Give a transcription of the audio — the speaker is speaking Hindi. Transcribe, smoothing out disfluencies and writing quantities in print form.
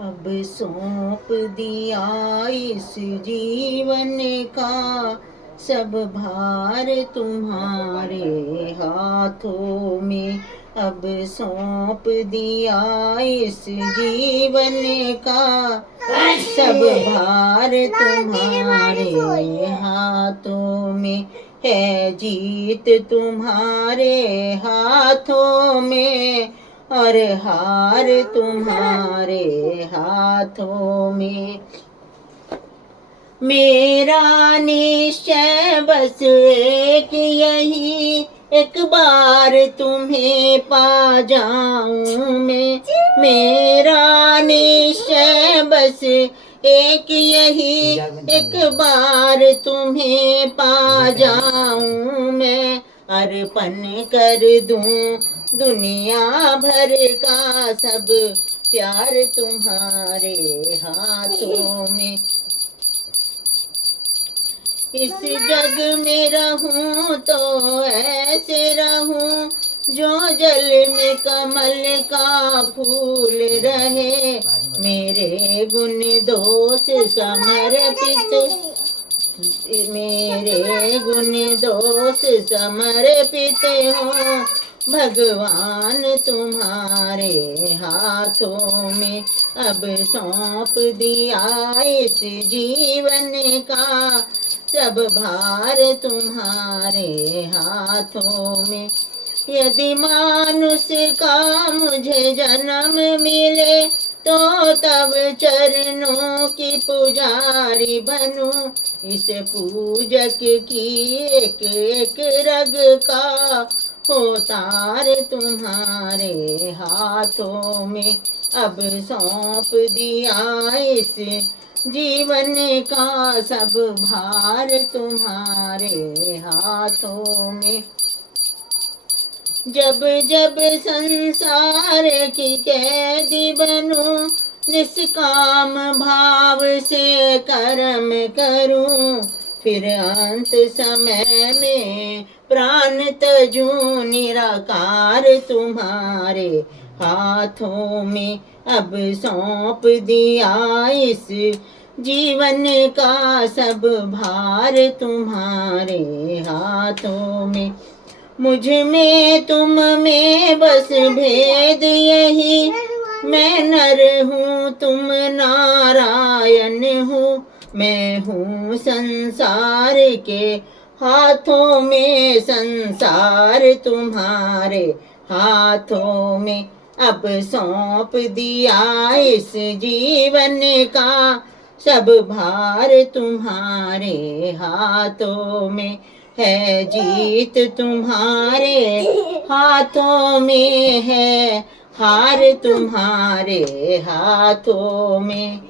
अब सौंप दिया इस जीवन का सब भार तुम्हारे हाथों में। अब सौंप दिया इस जीवन का सब भार तुम्हारे हाथों में। है जीत तुम्हारे हाथों में और हार तुम्हारे हाथों में। मेरा निश्चय बस एक यही, एक बार तुम्हें पा जाऊं मैं। मेरा निश्चय बस एक यही, एक बार तुम्हें पा जाऊं मैं। अर्पण कर दूं दुनिया भर का सब प्यार तुम्हारे हाथों में। इस जग में रहूं तो ऐसे रहूं जो जल में कमल का फूल रहे। मेरे गुण दोष समर्पित, मेरे गुण दोष समर्पित हो भगवान तुम्हारे हाथों में। अब सौंप दिया इस जीवन का सब भार तुम्हारे हाथों में। यदि मानुष का मुझे जन्म मिले तो तब चरणों की पुजारी बनूं। इस पूजक की एक एक रग का हो तार तुम्हारे हाथों में। अब सौंप दिया इस जीवन का सब भार तुम्हारे हाथों में। जब जब संसार की कैदी बनूं, निष्काम भाव से कर्म करूं। फिर अंत समय में प्राण तजूं निराकार तुम्हारे हाथों में। अब सौंप दिया इस जीवन का सब भार तुम्हारे हाथों में। मुझ में तुम में बस भेद यही, मैं नर हूँ तुम नारायण हो। मैं हूँ संसार के हाथों में, संसार तुम्हारे हाथों में। अब सौंप दिया इस जीवन का सब भार तुम्हारे हाथों में। है जीत तुम्हारे हाथों में है, हार तुम्हारे हाथों में।